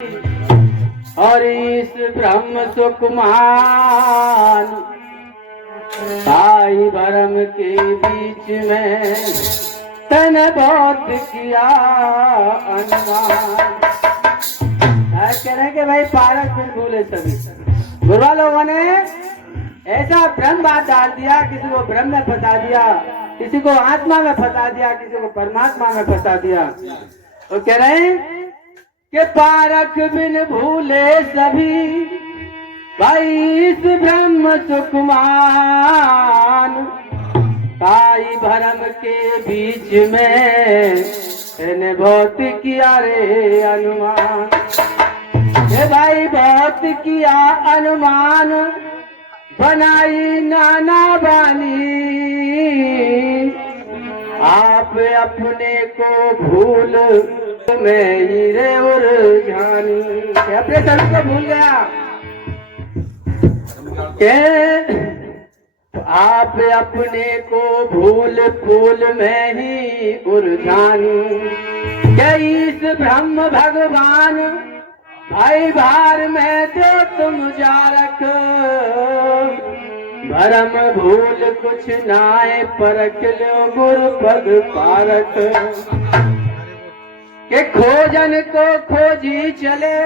और इस ब्रह्म सुकुमान साई भरम के बीच में तन बहुत किया अनुमान। कह रहे कि भाई पारक फिर भूले सभी गुरुआ लोगों ने ऐसा भ्रम बात डाल दिया, किसी को भ्रम में फंसा दिया, किसी को आत्मा में फंसा दिया, किसी को परमात्मा में फंसा दिया। तो कह रहे हैं कि पारक बिन भूले सभी भाई इस ब्रह्म सुकुमान साई भरम के बीच में ने बहुत किया रे अनुमान। हे भाई बहुत किया अनुमान बनाई नाना बानी, आप अपने को भूल में ही रे और जानी। अपने सर को भूल गया के आप अपने को भूल फूल में ही उलझानी। क्या इस ब्रह्म भगवान भाई भार में जो तुम जा रख भरम भूल कुछ नाए परख लो गुरु पद पारक। के खोजन को खोजी चले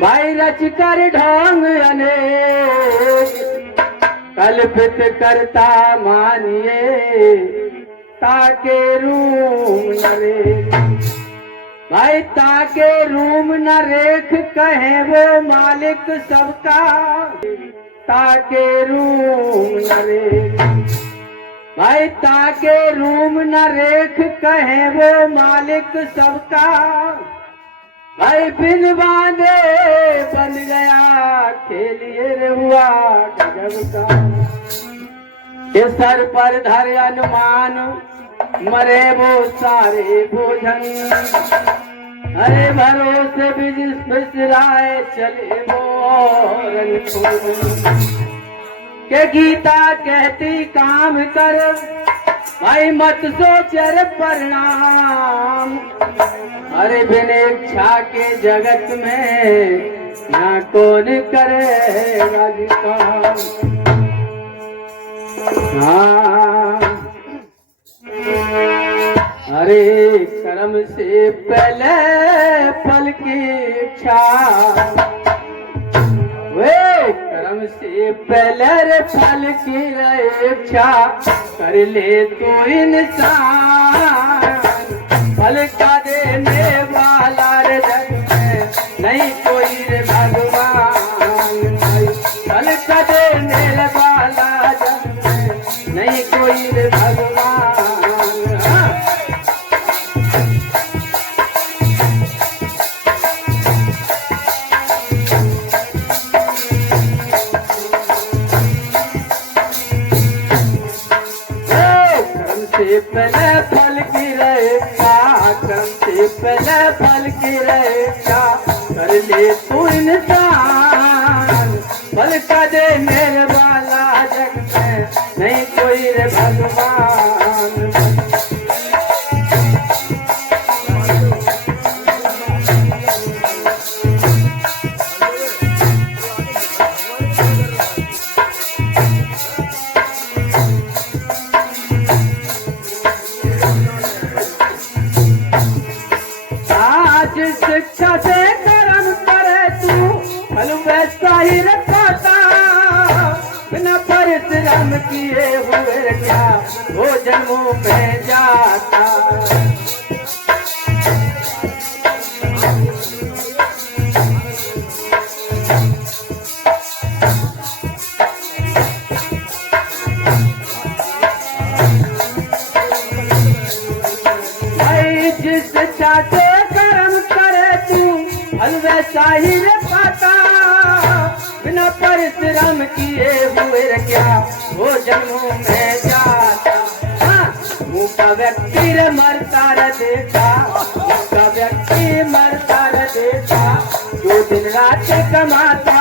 भाई रच कर ढोंग अनेक कल्पित करता मानिए ताके रूम न रेख। भाई ताके रूम न रेख कहे वो मालिक सबका ताके रूम न रेख। भाई ताके रूम न रेख कहे वो मालिक सबका। भाई बिन बांधे बन गया खेलिए रे हुआ गजब का। ये सर पर धर अनुमान मरे वो सारे भोजन। अरे भरोसे बिसराए चले वो के गीता कहती काम कर भाई मत सोचर परिणाम। अरे बिन इच्छा के जगत में ना कौन करेगा काम। हाँ अरे कर्म से पहले फल की इच्छा, वे कर्म से पहले रे फल की इच्छा कर ले तो इंसान। फल का देने वाला रे जग में नहीं कोई रे भगवान। फल का देने वाला जग में नहीं कोई रे भगवान। पहले फल की रेखा कर्म से पहले फल की रेखा कर ले तू इंसान। फल का देने वाला जग में नहीं कोई रे भगवान। शिक्षा से कर्म करे तू फल वैसा ही रखता। बिना परिश्रम किए हुए क्या वो जन्मों में जाता। भाई जिस शिक्षा से फल वैसा ही रे पाता। बिना परिश्रम किए हुए क्या वो जन्मों में जाता। मुँह का व्यक्ति रे मरता रे देखा, मुँह का व्यक्ति मरता रे देखा जो दिन रात कमाता।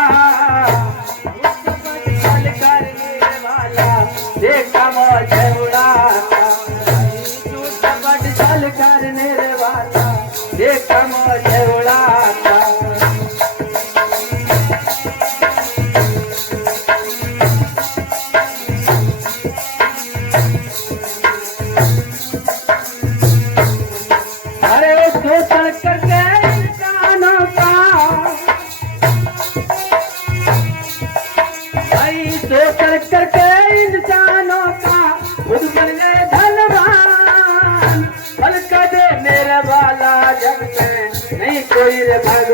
फल करने वाला देखा मौज उड़ाता। जो फल करने वाला देखा मौज उड़ाता।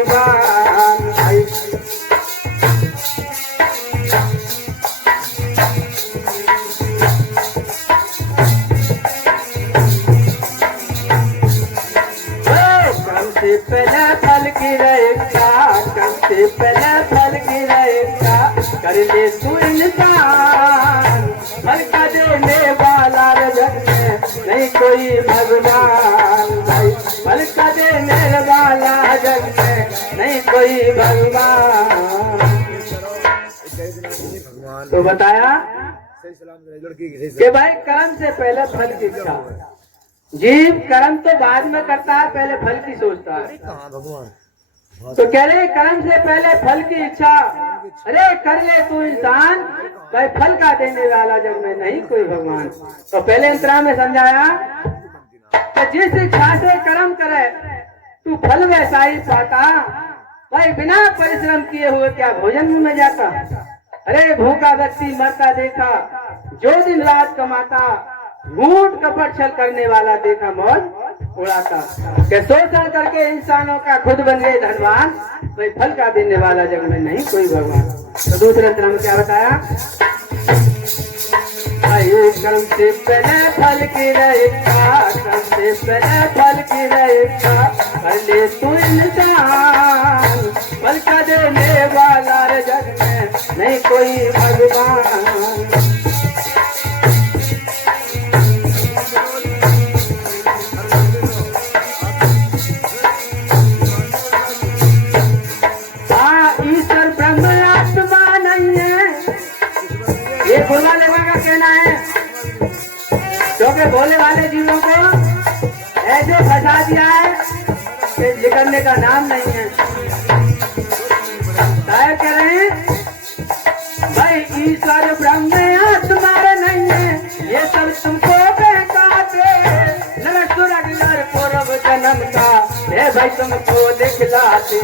भगवान भाई। कर्म से पहले फल की रहेगा, कर्म से पहले फल की रहेगा, कर ले तू इंसान, फल का देने वाला जग में नहीं कोई भगवान भाई, फल का देने वाला जग में नहीं कोई भगवान। तो बताया कि भाई कर्म से पहले फल की इच्छा, जीव कर्म तो बाद में करता है, पहले फल की सोचता है। तो कह रहे कर्म से पहले फल की इच्छा, अरे कर ले तू इंसान, भाई फल का देने वाला जग में नहीं कोई भगवान। तो पहले अंतरा में समझाया कि जिस इच्छा से कर्म करे तू फल वैसा ही पाता, भाई बिना परिश्रम किए हुए क्या भोजन मुंह में जाता। अरे भूखा व्यक्ति मरता देखा, जो दिन रात कमाता, झूठ कपट छल करने वाला देखा मौज उड़ाता, कि शोषण करके इंसानों का खुद बन गए धनवान, भाई फल का देने वाला जग में नहीं कोई भगवान। तो दूसरे अंतर में क्या बताया, कर्म से पहले फल की रहेगा, कर्म से पहले फल की रहेगा, कर ले तू इंसान, फल का देने वाला जग में नहीं कोई भगवान। ईश्वर ब्रह्म आत्मा नहीं है, ये भोला लेवा का कहना है, क्योंकि भोले वाले जीवों को ऐसे फंसा दिया है कि निकलने का नाम नहीं है। शायद कह रहे हैं भाई ईश्वर ब्रह्म आत्मा नहीं है, ये सब तुमको बहकाते, नरक नर पूर्व जन्म का ये भाई तुमको दिखलाते।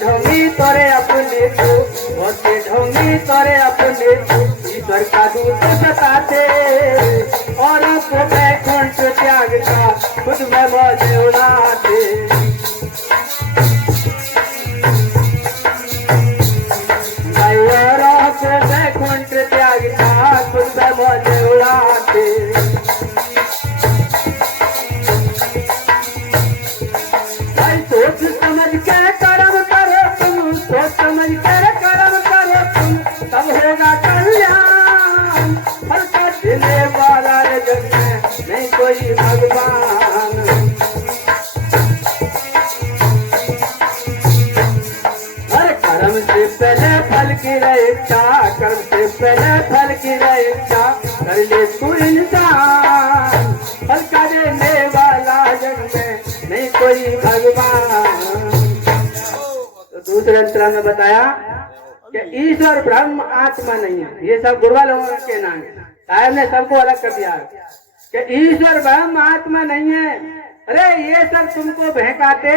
ढोंगी तोरे अपने को, ढोंगी तोरे अपने को, ईश्वर का दूत सताते, और को बैकुंठ त्याग का खुद में मौज उड़ाते। भाई और को बैकुंठ त्याग का खुद में मौज उड़ाते। भाई सोच समझ के कर्म करो तुम, सोच समझ कर कर्म करो तुम, तब होगा कल्याण, फल का देने वाला जग में नहीं कोई भगवान। हर कर्म से पहले फल की रहेगा, कर्म से पहले फल की रहेगा, कर ले तू इंसान, फल का देने वाला जग में नहीं कोई भगवान। तो दूसरे अंतर में बताया कि ईश्वर ब्रह्म आत्मा नहीं है, ये सब गुरुवा लोगों का कहना है। साहब ने सबको अलग कर दिया कि ईश्वर ब्रह्म आत्मा नहीं है। अरे ये सब तुमको बहकाते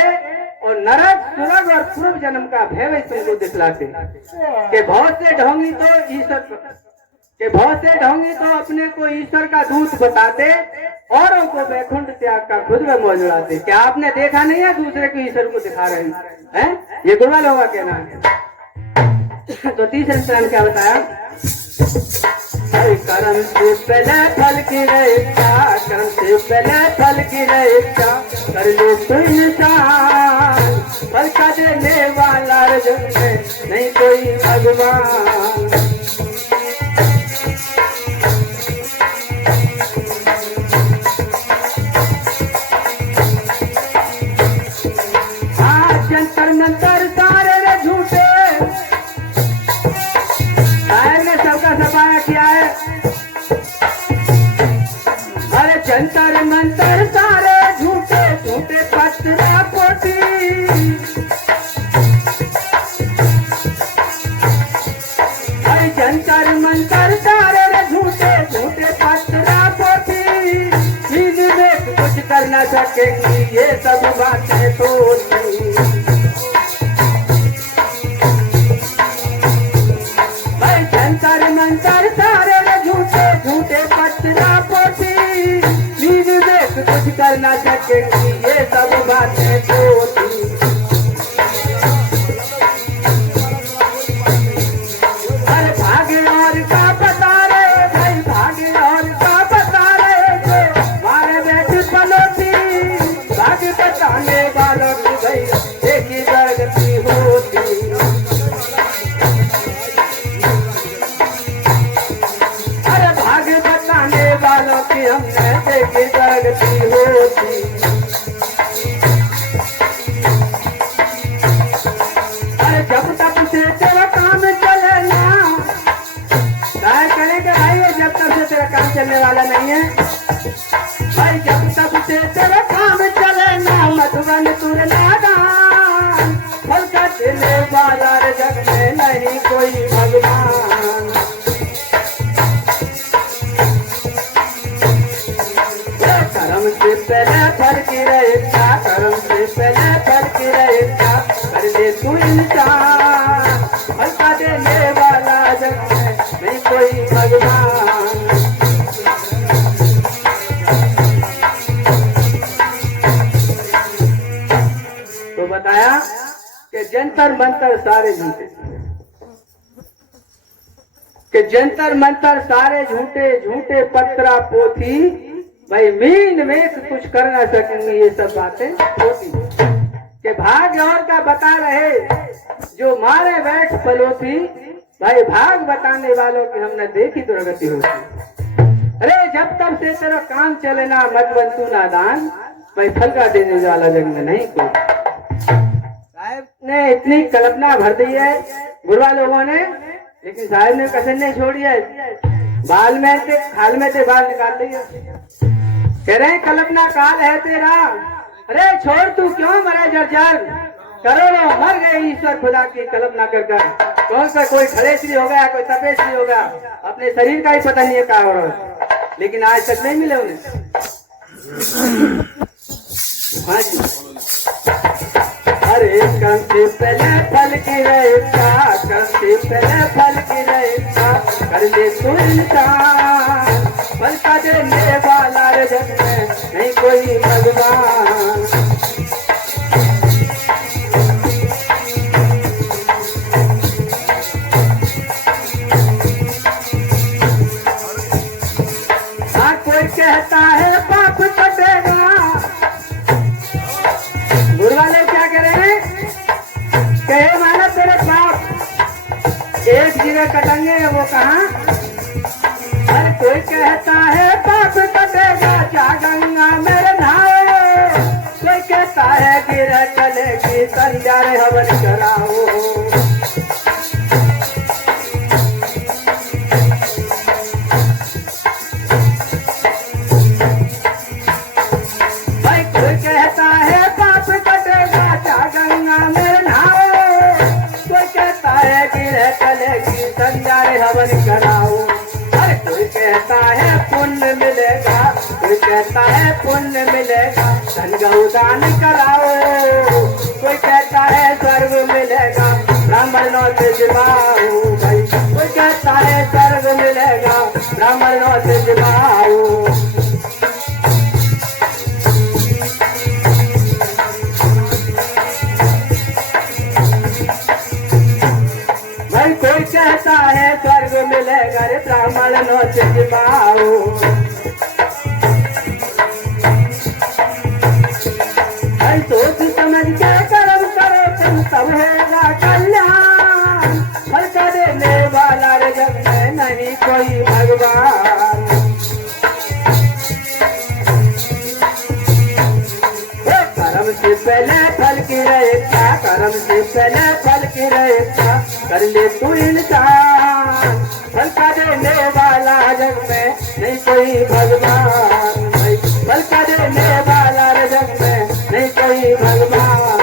और नरक स्वर्ग और पूर्व जन्म का भय तुमको दिखलाते, कि बहुत से ढोंगी तो ईश्वर के, बहुत से ढोंगी तो अपने को ईश्वर का दूत बताते, औरों को वैकुंठ त्याग का खुद में मौज उड़ाते। क्या आपने देखा नहीं है दूसरे को ईश्वर को दिखा रहे हैं? ये गुरुवा लोगों का कहना है। तो तीसरे स्थान क्या बताया, कर्म से पहले फल की रहेगा, कर्म से पहले फल की रहेगा, कर ले तू इंसान, फल का देने वाला जग में नहीं कोई भगवान। जंतर मंतर सारे रे झूठे, शायर ने सबका सफाया किया है। अरे जंतर मंतर सारे झूठे, झूठे पत्थर पोती, अरे जंतर मंतर सारे रे झूठे, झूठे पत्थर पोती, न सकेंगी ये सब बातें होती। भाई जंतर मंतर सारे झूठे झूठे पत्रा पोती, नींद देख कुछ कर न सकेंगी ये सब बातें होती। बताने वालों की भाई एक ही प्रगति होती। अरे भाग्य बताने वालों की हमने देखी प्रगति होती। अरे जब तक से तेरा काम चले ना, क्या करेंगे भाई जब तक से तेरा काम चलने वाला नहीं है भाई। जब तक से तेरा काम चले ना मधुबन तुरनादान, फल का चले बाजार जग में नहीं कोई भगवान। कर्म से पहले फल की रहेगा, कर्म से पहले फल की रहेगा, कर ले तू इंसान, फल का देने वाला जग में नहीं कोई भगवान। तो बताया कि जंतर मंतर सारे झूठे, कि जंतर मंतर सारे झूठे झूठे पत्रा पोथी, भाई मीन में कुछ कर ना सकेंगे ये सब बातें होती। कि भाग और का बता रहे जो मारे बैठ पलोथी, भाई भाग बताने वालों की हमने देखी दुर्गति होती। अरे जब तक से तेरा काम चले ना मत बनतू नादान, भाई फल का देने वाला जग में नहीं कोई। साहब ने इतनी कल्पना भर दी है बुढ़वा लोगों ने, लेकिन साहब ने कसर नहीं छोड़ी है। बाल में से खाल में से बाल निकाल दी है। कह रहे कल्पना काल है तेरा, अरे छोड़ तू क्यों मरा जर्जर, करोड़ों मर गए ईश्वर खुदा की कल्पना कर कर। कौन सा कोई खड़े श्री हो गया, कोई तपे श्री होगा, अपने शरीर का ही पता नहीं है क्या हो रहा, लेकिन आज तक नहीं मिले उन्हें। हाँ जी, अरे कर्म से पहले फल की रहेगा, कर्म से पहले फल की रहेगा, कर ले तू इंसान, फल का देने वाला जग में नहीं कोई भगवान। हाँ कोई कहता है पाप कटेगा, गुरु वाले क्या कह रहे हैं, कहे माना तेरे पाप एक जगह कटेंगे, वो कहाँ। हर कोई कहता है पाप कटेगा जा गंगा मेरे नहाओ, कोई कहता है गिरह चलेगी संध्या रे हवन कराओ। भाई कोई कहता है पाप कटेगा जा गंगा मेरे नहाओ, कोई कहता है गिरह चलेगी संध्या रे हवन कराओ। कोई कहता है पुण्य मिलेगा, कोई कहता है पुण्य मिलेगा धन गौदान कराओ, कोई कहता है स्वर्ग मिलेगा ब्राह्मणों से जिवाओ। भाई कोई कहता है स्वर्ग मिलेगा ब्राह्मणों से जिवाओ। भाई कोई कहता है स्वर्ग मिलेगा रे ब्राह्मणों से जिवाओ। भाई सोच समझ के कर्म करो तुम सब होगा कल्याण, फल का देने वाला रे जग में नहीं कोई भगवान। कर्म से पहले फल की रहेगा, कर्म से पहले फल की रहेगा, कर ले तू इंसान, फल का देने वाला जग में नहीं कोई भगवान। भाई फल का देने वाला जग में नहीं कोई भगवान।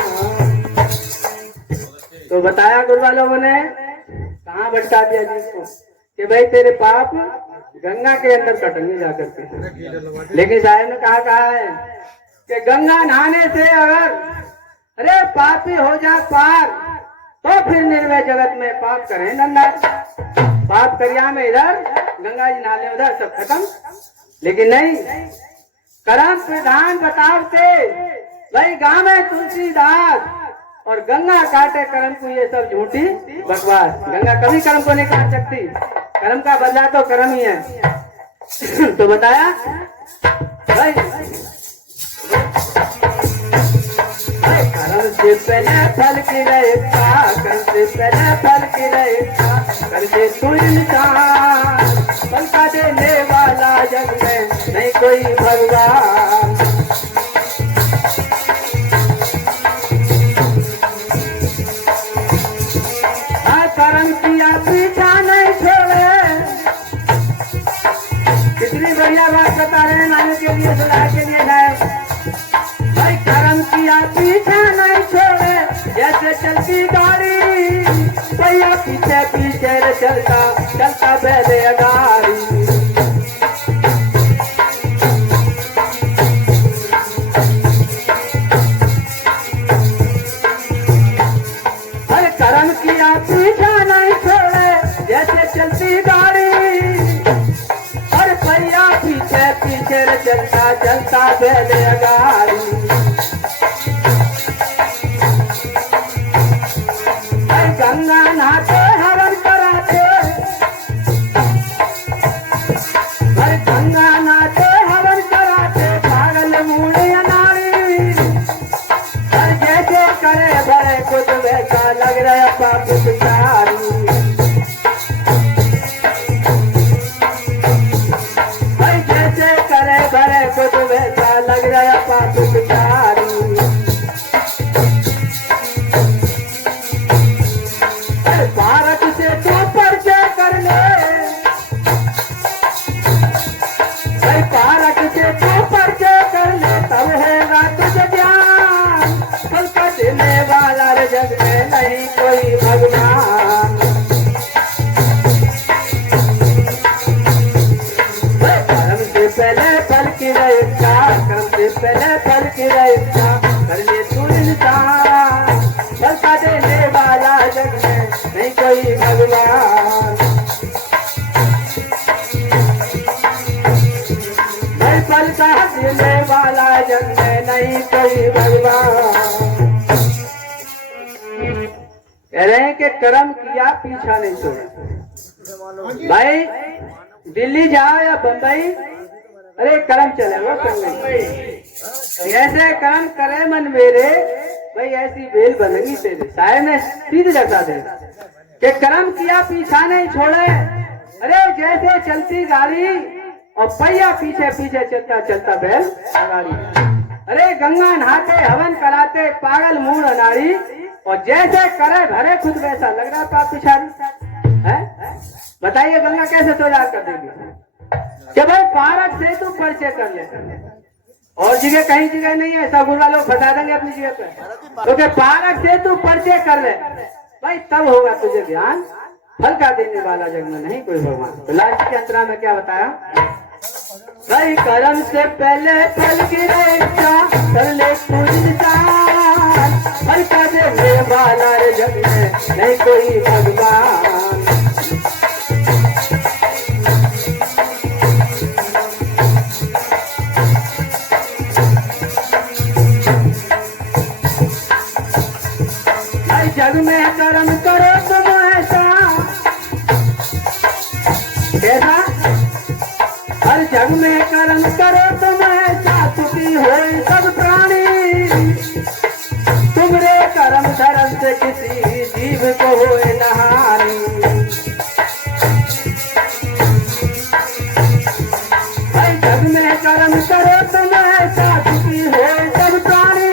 तो बताया गुरु वालों ने कहाँ भटका दिया जिसको कि भाई तेरे पाप गंगा के अंदर कटेंगे जाकर के, लेकिन साहब ने कहा है कि गंगा नहाने से अगर अरे पापी हो जा पार तो फिर निर्वय जगत में पाप करें नंदा। पाप करिया में इधर गंगा जी नहाले उधर सब खत्म। लेकिन नहीं, कर्म प्रधान बतावते भाई गाँव में तुलसीदास और गंगा काटे कर्म को, ये सब झूठी बकवास। गंगा कभी कर्म को नहीं काट सकती, कर्म का बदला तो कर्म ही है। तो बताया भाई कर्म से पहले फल की रहेगा, कर्म से पहले फल की रहेगा, कर दे तू इंसान, फल का देने वाला जग में नहीं कोई भगवान। कर्म किया पीछा नहीं छोड़े। कितनी बढ़िया बात बता रहे हैं नाने के लिए, सुधार के लिए साहब। भाई कर्म किया पीछा नहीं छोड़े, जैसे चलती गाड़ी भैया पीछे पीछे चलता चलता बैले गाड़ी। कर्म किया पीछा नहीं छोड़े, जैसे चलती गाड़ी और भैया पीछे पीछे चलता चलता बैले गाड़ी। गंगा नहाते हवन कराते, गंगा नहाते हवन कराते, पागल मूड़ी अनाड़ी। जैसे करे बड़े कुछ वैसा लग रहा पाप चारू। जैसे करे बड़े कुछ वैसा लग रहा पाप चारू। भारत से तो परिचय कर ले, भारत से तो परिचय कर ले, तब होगा तुझे ज्ञान। फल का देने वाला जग में नहीं कोई भगवान। कर्म से पहले फल की रहेगा, कर्म से पहले फल की रहेगा, कर ले तू इंसान, फल का देने वाला जग में नहीं कोई भगवान। फल का देने वाला जग में नहीं कोई भगवान। कह रहे हैं कि कर्म किया पीछा नहीं छोड़ा। भाई दिल्ली जाओ या बंबई, अरे कर्म चले वो करने, ऐसे कर्म करे मन मेरे, भाई ऐसी बेल बनेगी तेरे। साहेब ने सीधे जगा दे कि कर्म किया पीछा नहीं छोड़े। अरे जैसे चलती गाड़ी और पहिया पीछे पीछे चलता चलता बैल गाड़ी। अरे गंगा नहाते हवन कराते पागल मूड अनाड़ी, और जैसे करे भरे खुद वैसा लग रहा पाप पिछाड़ी है। बताइए गंगा कैसे तैयार कर देगी कि भाई पारक से तू परिचय कर ले, और जगह कहीं जगह नहीं है, सब गुरु लोग बता देंगे अपनी जगह पे। तो पारक से तू परिचय कर ले भाई, तब होगा तुझे ज्ञान। फल का देने वाला जग में नहीं कोई भगवान। तो लास्ट के अंतरा में क्या बताया भाई, कर्म से पहले फल की इच्छा कर ले तू इंसान, फल का देने वाला जग में नहीं कोई भगवान। जग में कर्म करो तुम ऐसा, कैसा? हर जग में कर्म करो तुम ऐसा, सुखी हो सब प्राणी। तुमरे कर्म धर्म से किसी जीव को होए न हानि। हर जग में कर्म करो तुम ऐसा, सुखी हो सब प्राणी।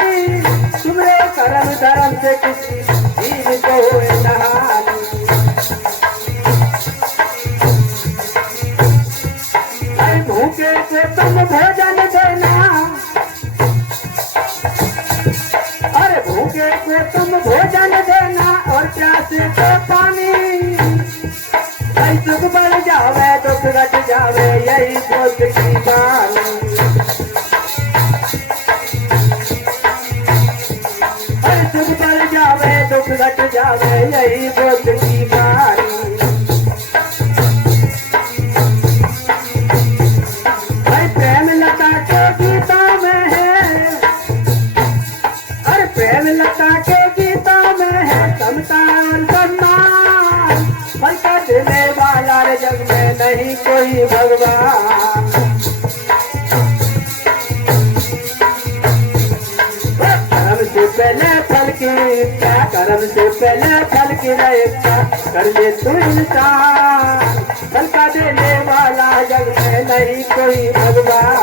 तुमरे कर्म धर्म से किसी को भूखे को तुम भोजन देना, अरे भूखे को तुम भोजन देना, और प्यासे को पानी। सुख बढ़ जावे दुख घट जावे, यही दोस्त की बानी। आवे यही बुद्ध की बारी। भाई प्रेम लता के गीता में है, अरे प्रेम लता के गीता में है समता और सम्मान। फल का देने वाला रे जग में नहीं कोई भगवान। कर्म से पहले फल की इच्छा, कर्म से पहले फल की इच्छा कर ले तू इंसान। फल का देने वाला जग में नहीं कोई भगवान।